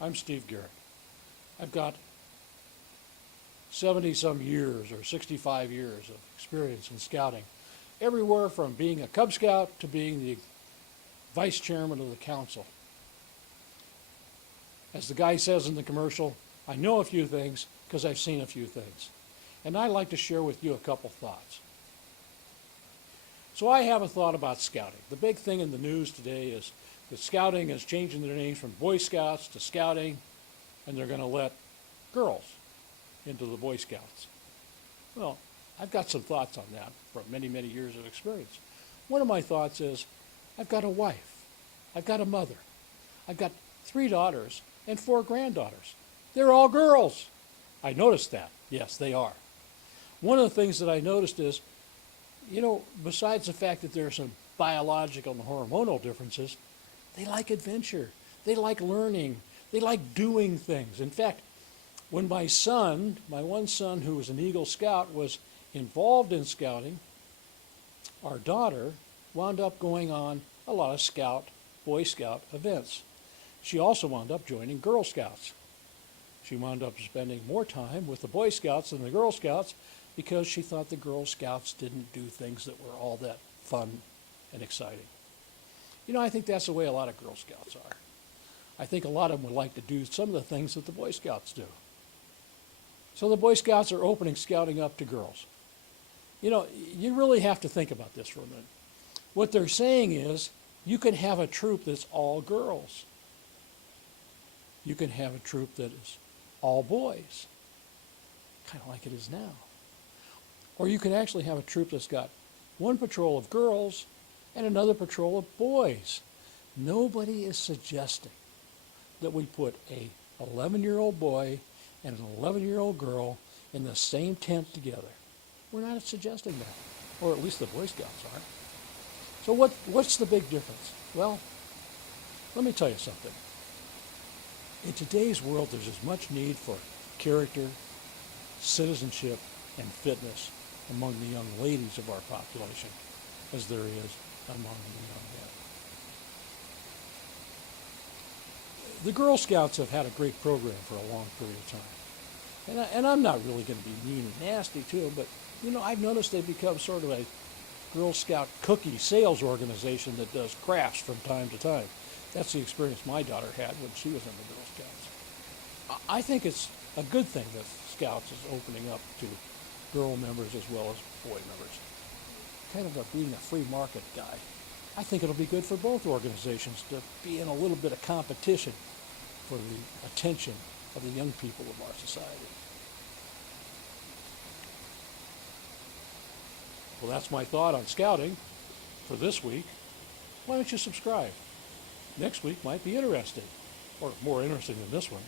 I'm Steve Garrett. I've got 70-some years or 65 years of experience in scouting, everywhere from being a Cub Scout to being the vice chairman of the council. As the guy says in the commercial, I know a few things because I've seen a few things. And I'd like to share with you a couple thoughts. So I have a thought about scouting. The big thing in the news today is that scouting is changing their names from Boy Scouts to Scouting, and they're going to let girls into the Boy Scouts. Well, I've got some thoughts on that from many, many years of experience. One of my thoughts is, I've got a wife, I've got a mother, I've got 3 daughters and 4 granddaughters. They're all girls. I noticed that. Yes, they are. One of the things that I noticed is, besides the fact that there are some biological and hormonal differences, they like adventure. They like learning. They like doing things. In fact, when my one son who was an Eagle Scout was involved in scouting, our daughter wound up going on a lot of Boy Scout events. She also wound up joining Girl Scouts. She wound up spending more time with the Boy Scouts than the Girl Scouts because she thought the Girl Scouts didn't do things that were all that fun and exciting. I think that's the way a lot of Girl Scouts are. I think a lot of them would like to do some of the things that the Boy Scouts do. So the Boy Scouts are opening scouting up to girls. You really have to think about this for a minute. What they're saying is, you can have a troop that's all girls. You can have a troop that is all boys, kind of like it is now. Or you can actually have a troop that's got one patrol of girls and another patrol of boys. Nobody is suggesting that we put a 11-year-old boy and an 11-year-old girl in the same tent together. We're not suggesting that, or at least the Boy Scouts aren't. So what's the big difference? Well, let me tell you something. In today's world, there's as much need for character, citizenship, and fitness among the young ladies of our population as there is among the young men. The Girl Scouts have had a great program for a long period of time. And I'm not really going to be mean and nasty to them, but I've noticed they've become sort of a Girl Scout cookie sales organization that does crafts from time to time. That's the experience my daughter had when she was in the Girl Scouts. I think it's a good thing that Scouts is opening up to girl members as well as boy members. Kind of being a free market guy. I think it'll be good for both organizations to be in a little bit of competition for the attention of the young people of our society. Well, that's my thought on scouting for this week. Why don't you subscribe? Next week might be interesting, or more interesting than this one.